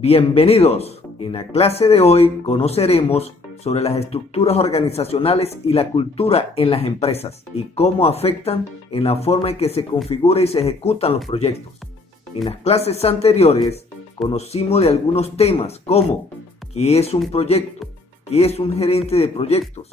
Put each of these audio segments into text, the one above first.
Bienvenidos. En la clase de hoy conoceremos sobre las estructuras organizacionales y la cultura en las empresas y cómo afectan en la forma en que se configura y se ejecutan los proyectos. En las clases anteriores conocimos de algunos temas como qué es un proyecto, qué es un gerente de proyectos,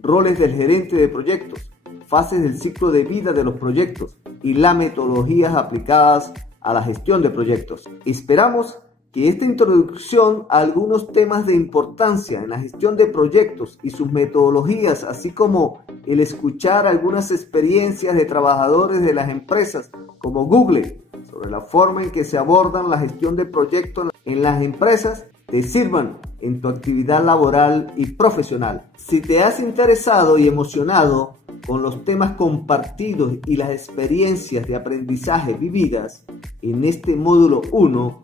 roles del gerente de proyectos, fases del ciclo de vida de los proyectos y las metodologías aplicadas a la gestión de proyectos. Esperamos que esta introducción a algunos temas de importancia en la gestión de proyectos y sus metodologías, así como el escuchar algunas experiencias de trabajadores de las empresas como Google sobre la forma en que se abordan la gestión de proyectos en las empresas, te sirvan en tu actividad laboral y profesional. Si te has interesado y emocionado con los temas compartidos y las experiencias de aprendizaje vividas en este módulo 1,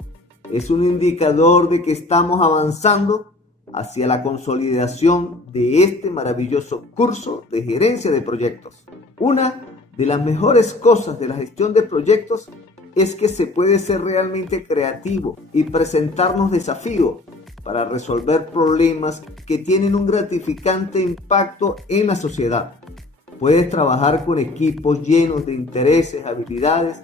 es un indicador de que estamos avanzando hacia la consolidación de este maravilloso curso de gerencia de proyectos. Una de las mejores cosas de la gestión de proyectos es que se puede ser realmente creativo y presentarnos desafíos para resolver problemas que tienen un gratificante impacto en la sociedad. Puedes trabajar con equipos llenos de intereses, habilidades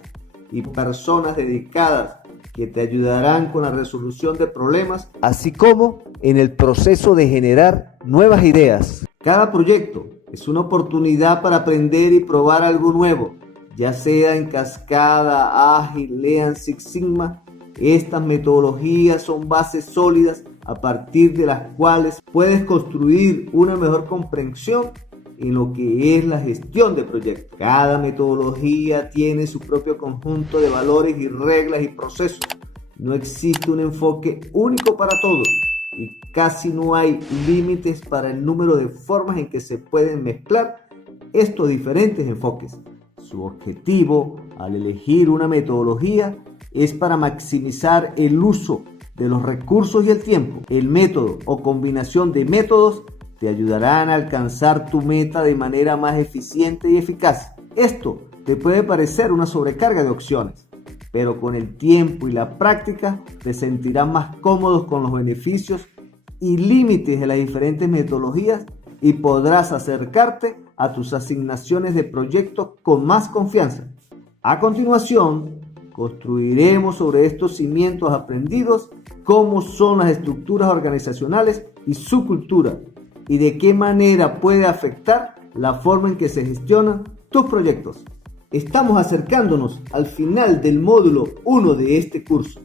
y personas dedicadas que te ayudarán con la resolución de problemas, así como en el proceso de generar nuevas ideas. Cada proyecto es una oportunidad para aprender y probar algo nuevo, ya sea en Cascada, Ágil, Lean Six Sigma. Estas metodologías son bases sólidas a partir de las cuales puedes construir una mejor comprensión en lo que es la gestión de proyectos. Cada metodología tiene su propio conjunto de valores y reglas y procesos. No existe un enfoque único para todos y casi no hay límites para el número de formas en que se pueden mezclar estos diferentes enfoques. Su objetivo al elegir una metodología es para maximizar el uso de los recursos y el tiempo. El método o combinación de métodos te ayudarán a alcanzar tu meta de manera más eficiente y eficaz. Esto te puede parecer una sobrecarga de opciones, pero con el tiempo y la práctica te sentirás más cómodos con los beneficios y límites de las diferentes metodologías y podrás acercarte a tus asignaciones de proyectos con más confianza. A continuación, construiremos sobre estos cimientos aprendidos cómo son las estructuras organizacionales y su cultura, y de qué manera puede afectar la forma en que se gestionan tus proyectos. Estamos acercándonos al final del módulo 1 de este curso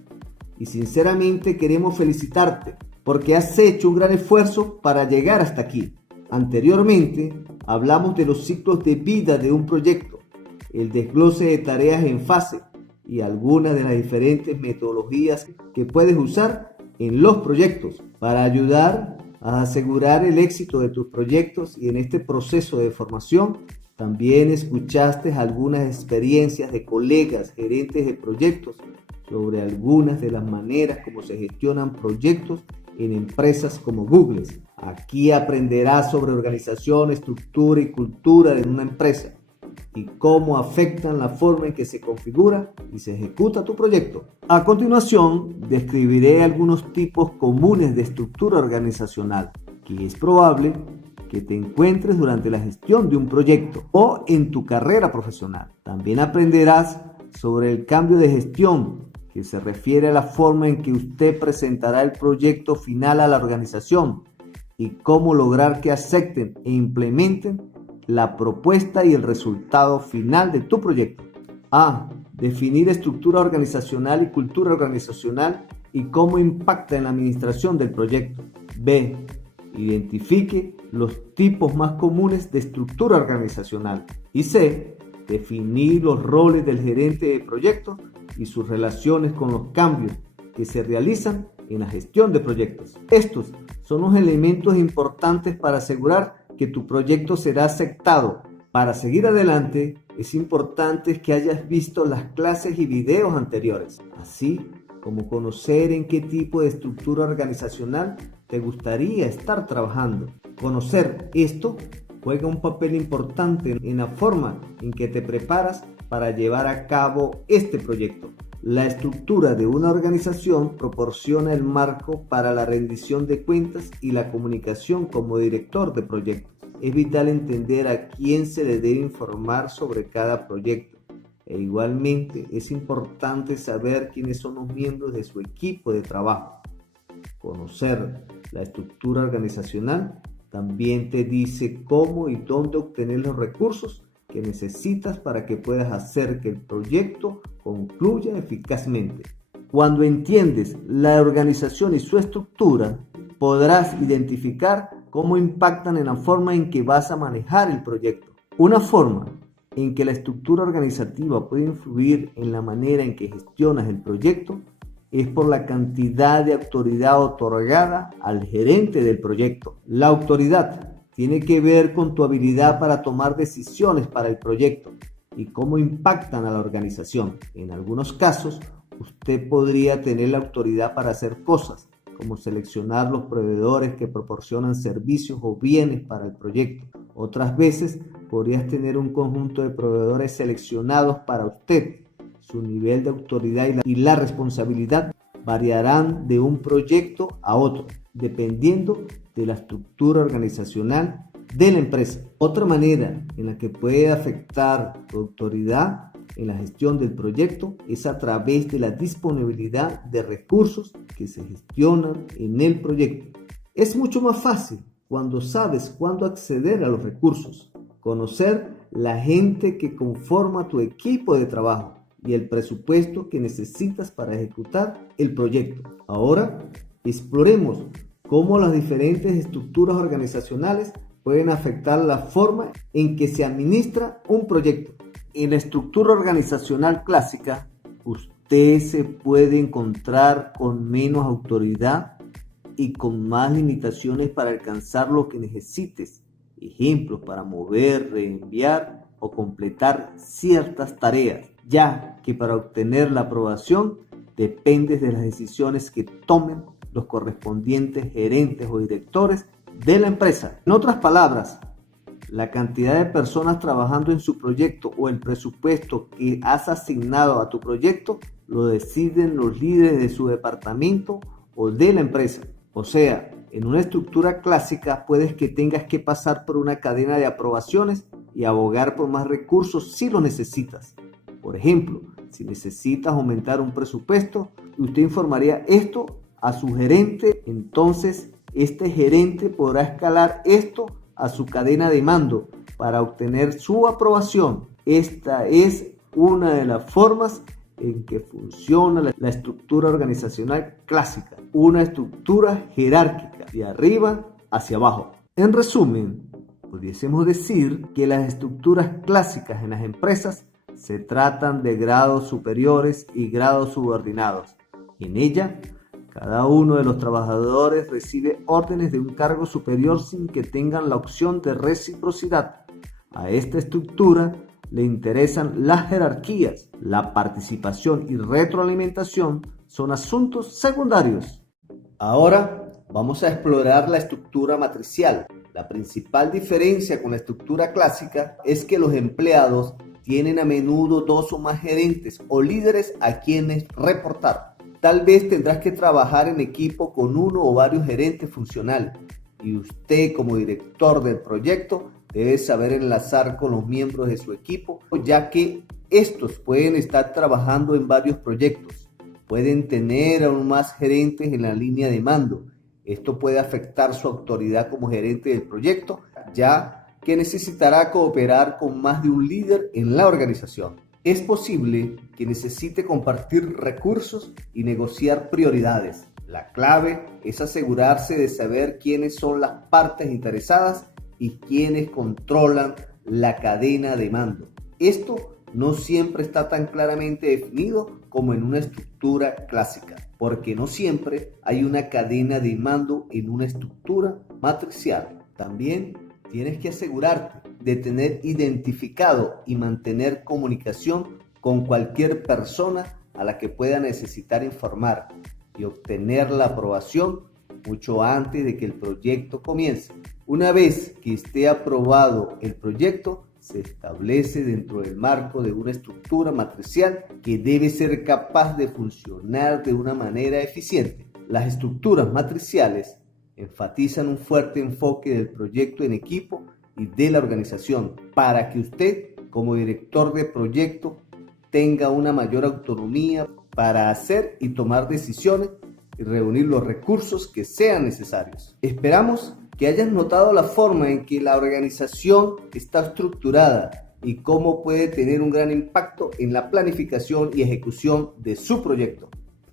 y sinceramente queremos felicitarte porque has hecho un gran esfuerzo para llegar hasta aquí. Anteriormente hablamos de los ciclos de vida de un proyecto, el desglose de tareas en fase y algunas de las diferentes metodologías que puedes usar en los proyectos para ayudar a asegurar el éxito de tus proyectos. Y en este proceso de formación también escuchaste algunas experiencias de colegas gerentes de proyectos sobre algunas de las maneras como se gestionan proyectos en empresas como Google. Aquí aprenderás sobre organización, estructura y cultura de una empresa y cómo afectan la forma en que se configura y se ejecuta tu proyecto. A continuación, describiré algunos tipos comunes de estructura organizacional que es probable que te encuentres durante la gestión de un proyecto o en tu carrera profesional. También aprenderás sobre el cambio de gestión, que se refiere a la forma en que usted presentará el proyecto final a la organización y cómo lograr que acepten e implementen la propuesta y el resultado final de tu proyecto. A. Definir estructura organizacional y cultura organizacional y cómo impacta en la administración del proyecto. B. Identifique los tipos más comunes de estructura organizacional. Y C. Definir los roles del gerente de proyectos y sus relaciones con los cambios que se realizan en la gestión de proyectos. Estos son los elementos importantes para asegurar que tu proyecto será aceptado. Para seguir adelante, es importante que hayas visto las clases y videos anteriores, así como conocer en qué tipo de estructura organizacional te gustaría estar trabajando. Conocer esto juega un papel importante en la forma en que te preparas para llevar a cabo este proyecto. La estructura de una organización proporciona el marco para la rendición de cuentas y la comunicación como director de proyectos. Es vital entender a quién se le debe informar sobre cada proyecto. E igualmente es importante saber quiénes son los miembros de su equipo de trabajo. Conocer la estructura organizacional también te dice cómo y dónde obtener los recursos que necesitas para que puedas hacer que el proyecto concluya eficazmente. Cuando entiendes la organización y su estructura, podrás identificar cómo impactan en la forma en que vas a manejar el proyecto. Una forma en que la estructura organizativa puede influir en la manera en que gestionas el proyecto es por la cantidad de autoridad otorgada al gerente del proyecto. La autoridad tiene que ver con tu habilidad para tomar decisiones para el proyecto y cómo impactan a la organización. En algunos casos, usted podría tener la autoridad para hacer cosas, como seleccionar los proveedores que proporcionan servicios o bienes para el proyecto. Otras veces, podrías tener un conjunto de proveedores seleccionados para usted. Su nivel de autoridad y la responsabilidad variarán de un proyecto a otro, dependiendo de la estructura organizacional de la empresa. Otra manera en la que puede afectar tu autoridad en la gestión del proyecto es a través de la disponibilidad de recursos que se gestionan en el proyecto. Es mucho más fácil cuando sabes cuándo acceder a los recursos, conocer la gente que conforma tu equipo de trabajo y el presupuesto que necesitas para ejecutar el proyecto. Ahora, exploremos cómo las diferentes estructuras organizacionales pueden afectar la forma en que se administra un proyecto. En la estructura organizacional clásica, usted se puede encontrar con menos autoridad y con más limitaciones para alcanzar lo que necesites. Ejemplos para mover, reenviar o completar ciertas tareas, ya que para obtener la aprobación dependes de las decisiones que tomen los correspondientes gerentes o directores de la empresa. En otras palabras, la cantidad de personas trabajando en su proyecto o el presupuesto que has asignado a tu proyecto lo deciden los líderes de su departamento o de la empresa. O sea, en una estructura clásica puedes que tengas que pasar por una cadena de aprobaciones y abogar por más recursos si lo necesitas. Por ejemplo, si necesitas aumentar un presupuesto, usted informaría esto a su gerente, entonces este gerente podrá escalar esto a su cadena de mando para obtener su aprobación. Esta es una de las formas en que funciona la estructura organizacional clásica, una estructura jerárquica de arriba hacia abajo. En resumen, pudiésemos decir que las estructuras clásicas en las empresas se tratan de grados superiores y grados subordinados. En ella, cada uno de los trabajadores recibe órdenes de un cargo superior sin que tengan la opción de reciprocidad. A esta estructura le interesan las jerarquías, la participación y retroalimentación son asuntos secundarios. Ahora vamos a explorar la estructura matricial. La principal diferencia con la estructura clásica es que los empleados tienen a menudo dos o más gerentes o líderes a quienes reportar. Tal vez tendrás que trabajar en equipo con uno o varios gerentes funcionales y usted como director del proyecto debe saber enlazar con los miembros de su equipo, ya que estos pueden estar trabajando en varios proyectos. Pueden tener aún más gerentes en la línea de mando. Esto puede afectar su autoridad como gerente del proyecto, ya que necesitará cooperar con más de un líder en la organización. Es posible que necesite compartir recursos y negociar prioridades. La clave es asegurarse de saber quiénes son las partes interesadas y quiénes controlan la cadena de mando. Esto no siempre está tan claramente definido como en una estructura clásica, porque no siempre hay una cadena de mando en una estructura matricial. También tienes que asegurarte de tener identificado y mantener comunicación con cualquier persona a la que pueda necesitar informar y obtener la aprobación mucho antes de que el proyecto comience. Una vez que esté aprobado el proyecto, se establece dentro del marco de una estructura matricial que debe ser capaz de funcionar de una manera eficiente. Las estructuras matriciales enfatizan un fuerte enfoque del proyecto en equipo y de la organización para que usted, como director de proyecto, tenga una mayor autonomía para hacer y tomar decisiones y reunir los recursos que sean necesarios. Esperamos que hayas notado la forma en que la organización está estructurada y cómo puede tener un gran impacto en la planificación y ejecución de su proyecto.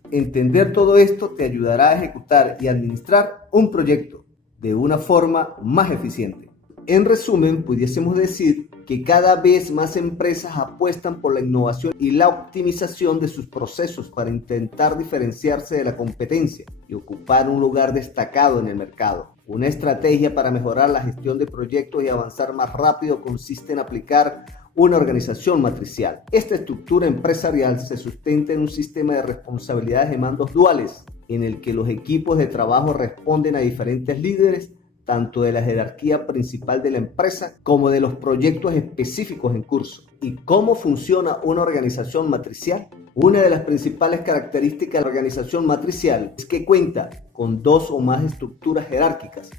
Entender todo esto te ayudará a ejecutar y administrar un proyecto de una forma más eficiente. En resumen, pudiésemos decir que cada vez más empresas apuestan por la innovación y la optimización de sus procesos para intentar diferenciarse de la competencia y ocupar un lugar destacado en el mercado. Una estrategia para mejorar la gestión de proyectos y avanzar más rápido consiste en aplicar una organización matricial. Esta estructura empresarial se sustenta en un sistema de responsabilidades de mandos duales, en el que los equipos de trabajo responden a diferentes líderes, tanto de la jerarquía principal de la empresa como de los proyectos específicos en curso. ¿Y cómo funciona una organización matricial? Una de las principales características de la organización matricial es que cuenta con dos o más estructuras jerárquicas,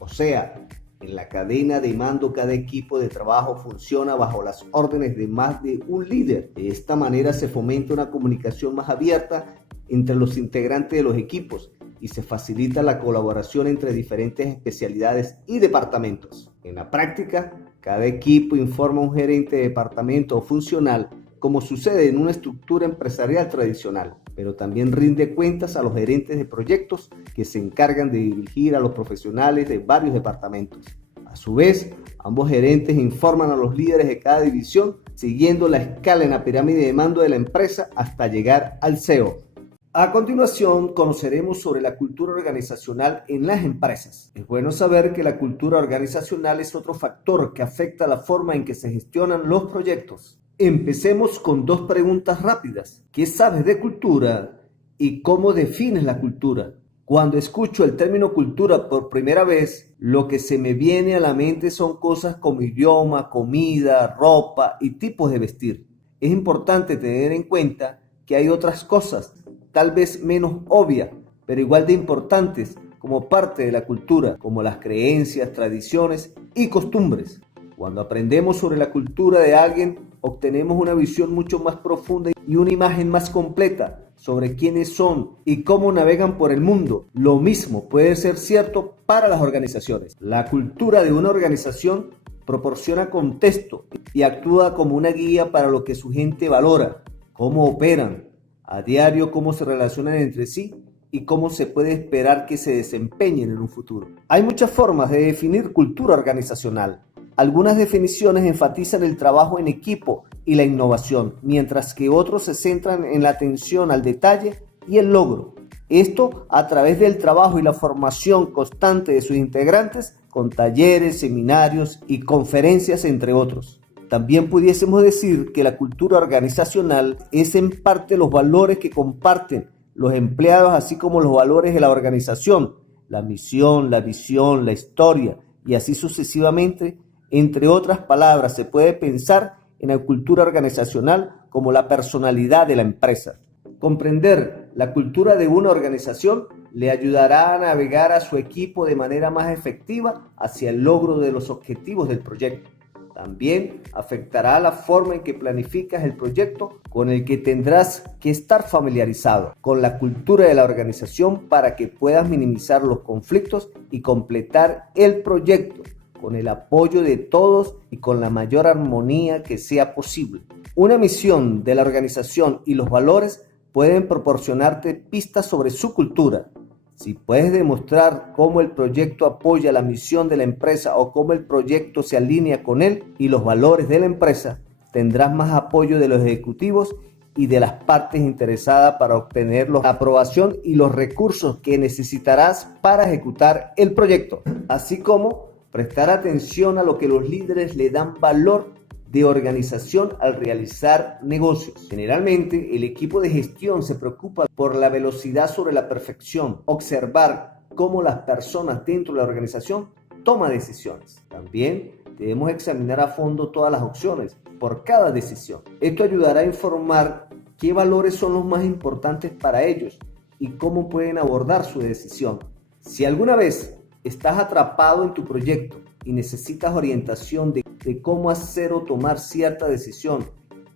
o sea, en la cadena de mando cada equipo de trabajo funciona bajo las órdenes de más de un líder. De esta manera se fomenta una comunicación más abierta entre los integrantes de los equipos y se facilita la colaboración entre diferentes especialidades y departamentos. En la práctica, cada equipo informa a un gerente de departamento o funcional, como sucede en una estructura empresarial tradicional, pero también rinde cuentas a los gerentes de proyectos que se encargan de dirigir a los profesionales de varios departamentos. A su vez, ambos gerentes informan a los líderes de cada división, siguiendo la escala en la pirámide de mando de la empresa hasta llegar al CEO. A continuación, conoceremos sobre la cultura organizacional en las empresas. Es bueno saber que la cultura organizacional es otro factor que afecta la forma en que se gestionan los proyectos. Empecemos con dos preguntas rápidas. ¿Qué sabes de cultura y cómo defines la cultura? Cuando escucho el término cultura por primera vez, lo que se me viene a la mente son cosas como idioma, comida, ropa y tipos de vestir. Es importante tener en cuenta que hay otras cosas, tal vez menos obvias, pero igual de importantes como parte de la cultura, como las creencias, tradiciones y costumbres. Cuando aprendemos sobre la cultura de alguien, obtenemos una visión mucho más profunda y una imagen más completa sobre quiénes son y cómo navegan por el mundo. Lo mismo puede ser cierto para las organizaciones. La cultura de una organización proporciona contexto y actúa como una guía para lo que su gente valora, cómo operan a diario, cómo se relacionan entre sí y cómo se puede esperar que se desempeñen en un futuro. Hay muchas formas de definir cultura organizacional. Algunas definiciones enfatizan el trabajo en equipo y la innovación, mientras que otros se centran en la atención al detalle y el logro. Esto a través del trabajo y la formación constante de sus integrantes con talleres, seminarios y conferencias, entre otros. También pudiésemos decir que la cultura organizacional es en parte los valores que comparten los empleados, así como los valores de la organización, la misión, la visión, la historia y así sucesivamente. Entre otras palabras, se puede pensar en la cultura organizacional como la personalidad de la empresa. Comprender la cultura de una organización le ayudará a navegar a su equipo de manera más efectiva hacia el logro de los objetivos del proyecto. También afectará la forma en que planificas el proyecto, con el que tendrás que estar familiarizado con la cultura de la organización para que puedas minimizar los conflictos y completar el proyecto con el apoyo de todos y con la mayor armonía que sea posible. Una misión de la organización y los valores pueden proporcionarte pistas sobre su cultura. Si puedes demostrar cómo el proyecto apoya la misión de la empresa o cómo el proyecto se alinea con él y los valores de la empresa, tendrás más apoyo de los ejecutivos y de las partes interesadas para obtener la aprobación y los recursos que necesitarás para ejecutar el proyecto, así como prestar atención a lo que los líderes le dan valor de organización al realizar negocios. Generalmente, el equipo de gestión se preocupa por la velocidad sobre la perfección, observar cómo las personas dentro de la organización toman decisiones. También debemos examinar a fondo todas las opciones por cada decisión. Esto ayudará a informar qué valores son los más importantes para ellos y cómo pueden abordar su decisión. Si alguna vez estás atrapado en tu proyecto y necesitas orientación de cómo hacer o tomar cierta decisión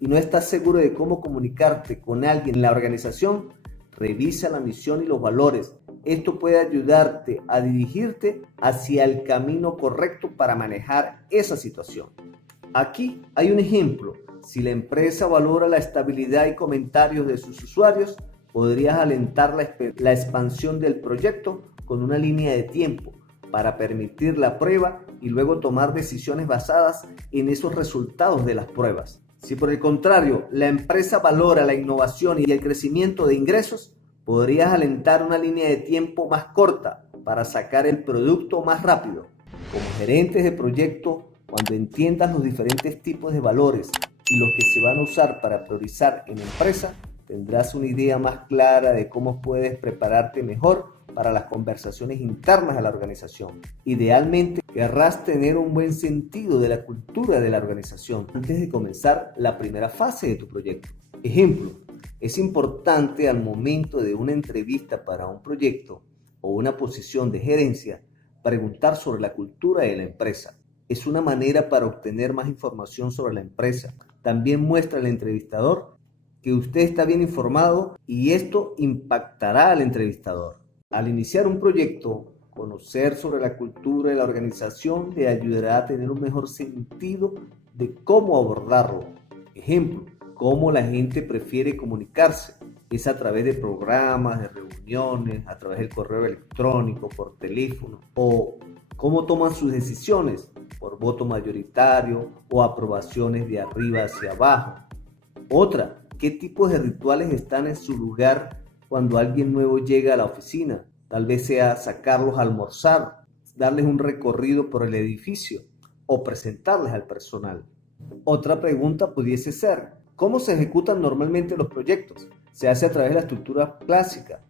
y no estás seguro de cómo comunicarte con alguien en la organización, revisa la misión y los valores. Esto puede ayudarte a dirigirte hacia el camino correcto para manejar esa situación. Aquí hay un ejemplo. Si la empresa valora la estabilidad y comentarios de sus usuarios, podrías alentar la expansión del proyecto con una línea de tiempo para permitir la prueba y luego tomar decisiones basadas en esos resultados de las pruebas. Si por el contrario la empresa valora la innovación y el crecimiento de ingresos, podrías alentar una línea de tiempo más corta para sacar el producto más rápido. Como gerentes de proyecto, cuando entiendas los diferentes tipos de valores y los que se van a usar para priorizar en la empresa, tendrás una idea más clara de cómo puedes prepararte mejor para las conversaciones internas de la organización. Idealmente, querrás tener un buen sentido de la cultura de la organización antes de comenzar la primera fase de tu proyecto. Ejemplo, es importante al momento de una entrevista para un proyecto o una posición de gerencia preguntar sobre la cultura de la empresa. Es una manera para obtener más información sobre la empresa. También muestra al entrevistador que usted está bien informado y esto impactará al entrevistador. Al iniciar un proyecto, conocer sobre la cultura de la organización le ayudará a tener un mejor sentido de cómo abordarlo. Ejemplo, cómo la gente prefiere comunicarse. Es a través de programas, de reuniones, a través del correo electrónico, por teléfono, o cómo toman sus decisiones, por voto mayoritario o aprobaciones de arriba hacia abajo. Otra, ¿qué tipos de rituales están en su lugar cuando alguien nuevo llega a la oficina? Tal vez sea sacarlos a almorzar, darles un recorrido por el edificio o presentarles al personal. Otra pregunta pudiese ser, ¿cómo se ejecutan normalmente los proyectos? ¿Se hace a través de la estructura clásica?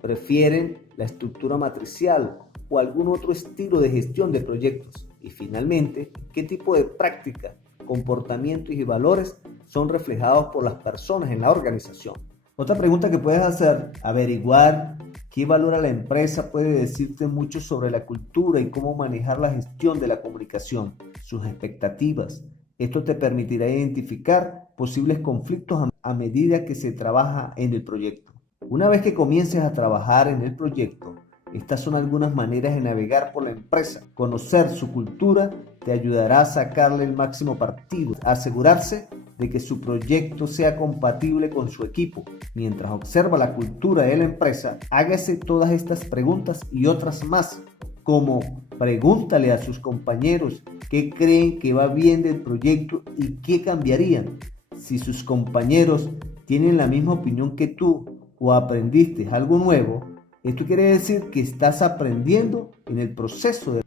¿Prefieren la estructura matricial o algún otro estilo de gestión de proyectos? Y finalmente, ¿qué tipo de prácticas, comportamientos y valores son reflejados por las personas en la organización? Otra pregunta que puedes hacer, averiguar qué valora la empresa, puede decirte mucho sobre la cultura y cómo manejar la gestión de la comunicación, sus expectativas. Esto te permitirá identificar posibles conflictos a medida que se trabaja en el proyecto. Una vez que comiences a trabajar en el proyecto, estas son algunas maneras de navegar por la empresa. Conocer su cultura te ayudará a sacarle el máximo partido, a asegurarse de que su proyecto sea compatible con su equipo. Mientras observa la cultura de la empresa, hágase todas estas preguntas y otras más, como pregúntale a sus compañeros qué creen que va bien del proyecto y qué cambiarían. Si sus compañeros tienen la misma opinión que tú o aprendiste algo nuevo, esto quiere decir que estás aprendiendo en el proceso.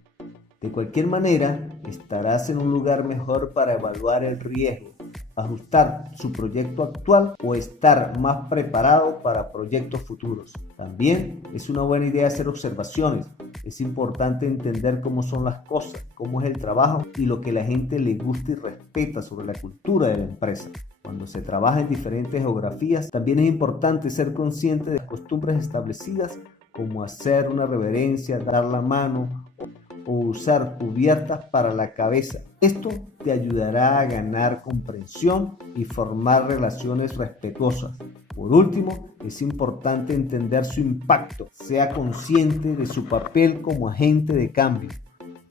De cualquier manera, estarás en un lugar mejor para evaluar el riesgo, ajustar su proyecto actual o estar más preparado para proyectos futuros. También es una buena idea hacer observaciones. Es importante entender cómo son las cosas, cómo es el trabajo y lo que la gente le gusta y respeta sobre la cultura de la empresa. Cuando se trabaja en diferentes geografías, también es importante ser consciente de las costumbres establecidas, como hacer una reverencia, dar la mano o usar cubiertas para la cabeza. Esto te ayudará a ganar comprensión y formar relaciones respetuosas. Por último, es importante entender su impacto. Sea consciente de su papel como agente de cambio.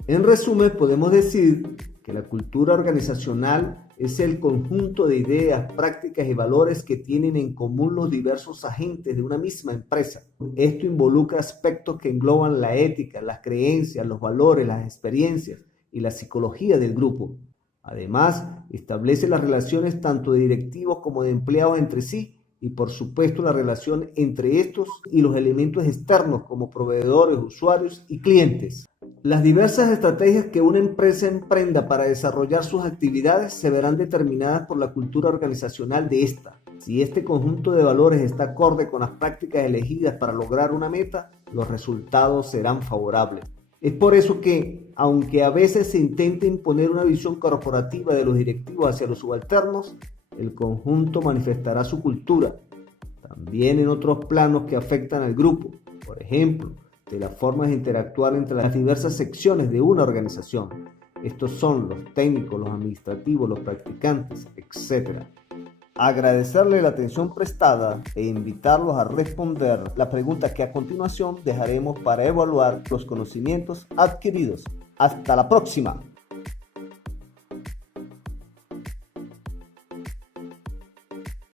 En resumen, podemos decir que la cultura organizacional es el conjunto de ideas, prácticas y valores que tienen en común los diversos agentes de una misma empresa. Esto involucra aspectos que engloban la ética, las creencias, los valores, las experiencias y la psicología del grupo. Además, establece las relaciones tanto de directivos como de empleados entre sí y, por supuesto, la relación entre estos y los elementos externos como proveedores, usuarios y clientes. Las diversas estrategias que una empresa emprenda para desarrollar sus actividades se verán determinadas por la cultura organizacional de esta. Si este conjunto de valores está acorde con las prácticas elegidas para lograr una meta, los resultados serán favorables. Es por eso que, aunque a veces se intente imponer una visión corporativa de los directivos hacia los subalternos, el conjunto manifestará su cultura, también en otros planos que afectan al grupo, por ejemplo, de las formas de interactuar entre las diversas secciones de una organización. Estos son los técnicos, los administrativos, los practicantes, etc. Agradecerle la atención prestada e invitarlos a responder la pregunta que a continuación dejaremos para evaluar los conocimientos adquiridos. Hasta la próxima.